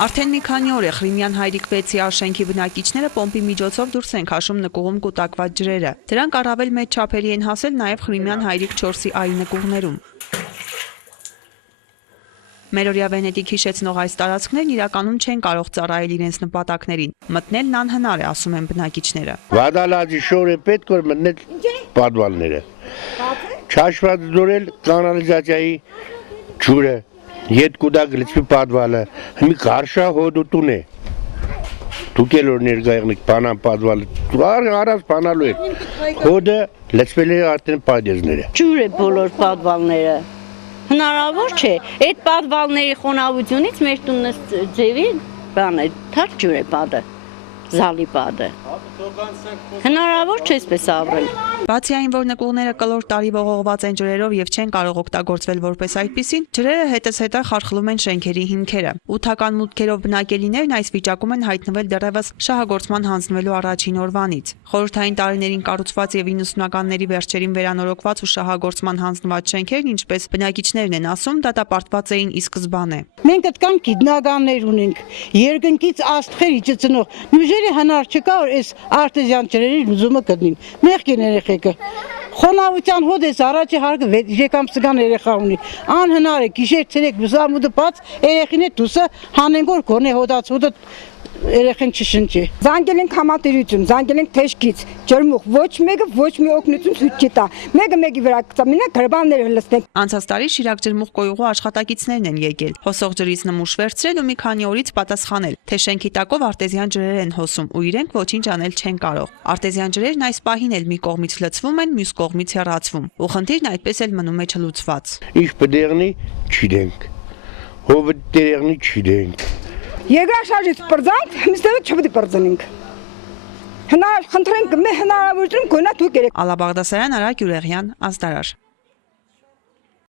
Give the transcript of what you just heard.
Արդեն մի քանի օր է Ղրիմյան Հայրիկ 6-ի արշենքի բնակիչները պոմպի միջոցով դուրս են քաշում նկուղում կուտակված ջրերը։ Դրանք առավել մեծ չափերի են հասել նաև Ղրիմյան Հայրիկ 4-ի այլ նկուղներում։ Մերօրյա Վենետիկ հիշեցնող այս տարածքներն իրականում չեն կարող ծառայել իրենց նպատակներին։ Մտնելն անհնար է, ասում են բնակիչները։ Վադալազի շորը պետք որ մտնել պատվալները։ Չաշված դուրել կանալիզացիայի ջուրը, ետ կուդակ լծվի պատվալը, մի կարշա հոդուտուն է։ Դուք էլ որ ներկա եղնիք բանան պատվալը, առած բանալու է։ Հոդը լծվել է արդեն պատեզները։ Ջուր է բոլոր պատվալները։ Հնարավոր չէ, այդ պատվալների խոնավությունից մեր տունը ձևի բան է, թարք ջուր է պատը, զալի պատը։ Հնարավոր չէ այսպես ապրել։ Բացի այն, որ նկուղները կլոր տարի ողողված են ջրերով եւ չեն կարող օգտագործվել որպես այդպիսին, ջրերը հետզհետե խարխլում են շենքերի հիմքերը։ Ութական մուտքերով բնակելիներն այս վիճակում են հայտնվել դեռևս շահագործման հանձնվելու առաջին օրվանից։ Խորհրդային տարիներին կառուցված եւ 90-ականների վերջերին վերանորոգված ու շահագործման հանձնված շենքերն, ինչպես բնակիչներն են ասում, դատապարտված էին ի սկզբանե։ Մենք այդքան գիտնականներ ունենք, երկնքից աստղեր իջեցնող, նույժերը հնար չկա, որ այս արտեզյան ջրերի լուծումը գտնին։ Մեղք են երեխեքը։ Խոնավության հոդ էս առաջի հարկը եկամսգան երեխա ունի։ Անհնար է գիշեր ցերեկ լուսամուտը բաց երեխին է դուսը հանենգոր գոնե հոդած հոդը երեխեն չշնչի։ Զանգել ենք համատերություն, զանգել ենք թեժքից, ջրմուղ, ոչ մեկը ոչ մի օգնություն ցույց չտա։ Մեկը մեկի վրա կծամինա գրբանները հլստեն։ Անցած տարի Շիրակ ջրմուղ կոյուղու աշխատակիցներն են եկել, հոսող ջրից նմուշ վերցրել ու մի քանի օրից պատասխանել, թե շենքի տակով արտեզյան ջրեր են հոսում ու իրենք ոչինչ անել չեն կարող։ Արտեզյան ջրերն այս պահին էլ մի կողմից լցվում են, մյուս կողմից հեռացվում, ու խնդիրն այդպես էլ մնում է չլուծված։ Ինչ բդերնի չդենք։ Հովը դերնի չդենք։ Երկրաշարժից բրձանք, մստեղ չպետք է բրձանենք։ Հնար խնդրենք, մեր հնարավորություն կունենա դուք երեք։ Ալա Բաղդասարյան, Արա Գյուլեղյան, Ազդարար։